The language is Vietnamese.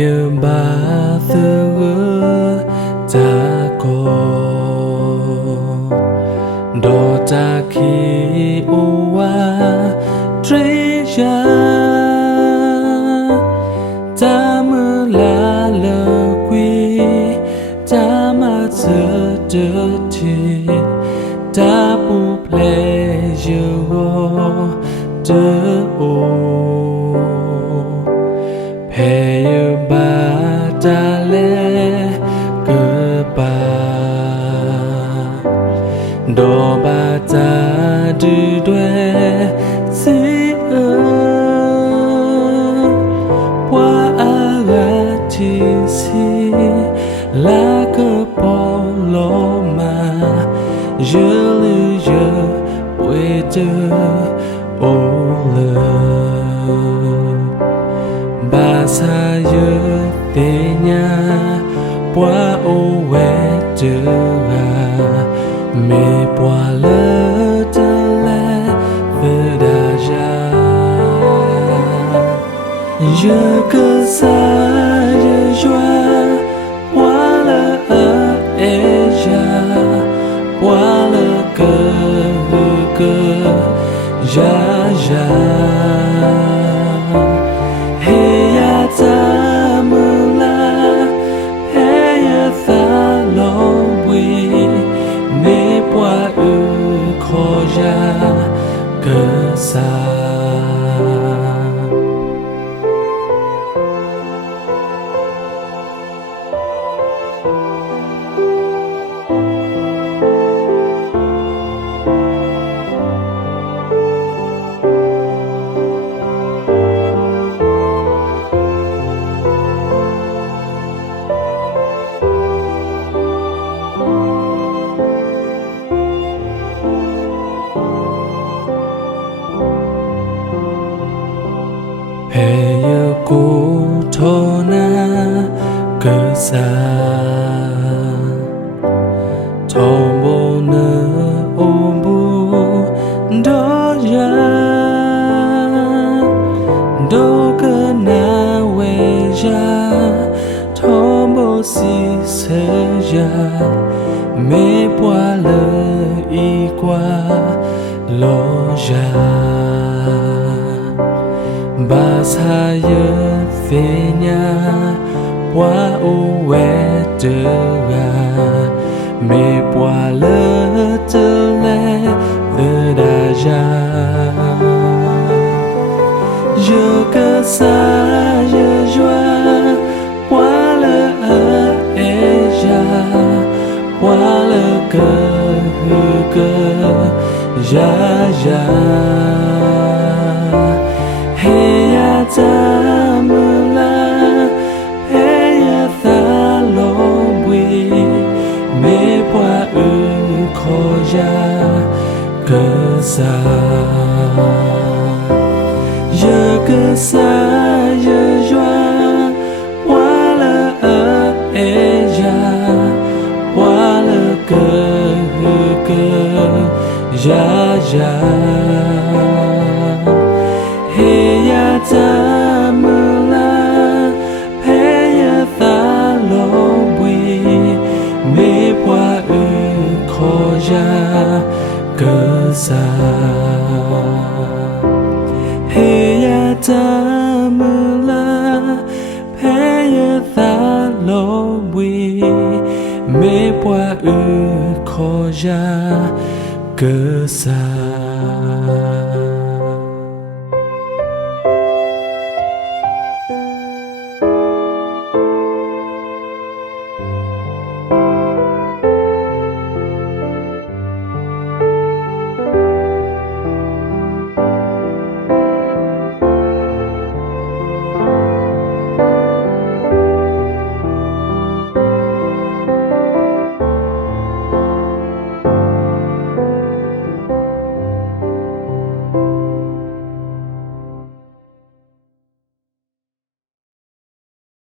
như ba thứ ta có đồ ta khi uwa trí cha ta mơ là lờ quy ta mà giờ đỡ thì ta bu ple yo đỡ ô Hãy ba ta lê cơ ba đồ ba ta đi đuê si qua aga chi si la cơ bỏ lô mà giờ lưu giờ quê tư ô lơ ba sa yơ tê nha qua ô quê chữ à mê qua lơ tơ lê vơ đà ra yơ cơ sa yơ doa qua lơ ơ ê ya qua lơ cơ hư cơ ya ya ta mơ la hãy ta lo quy mê qua khó ra cơ xa Hãy yêu cô thô na cơ xa thô bồ nơ ô bù đô ya đô cơ na quê ya thô bồ si sơ ya mê qua lơ y qua lô ya ba sa yơ phê nha qua ô quê tơ gà mê qua lơ tơ lê vơ đà ra yơ cơ sa yơ doa qua lơ ơ ê ya qua lơ cơ hư cơ ya ya Hãy ta mơ la hãy ta lo quy mê qua khó ya cơ xa yơ cơ xa yơ doa qua lơ ơ ê ya qua lơ cơ hư cơ ya ya ta mơ la hãy ta lo quy mê qua khó ya cơ xa hãy ta mơ la hãy ta lo quy mê qua khó ya cơ xa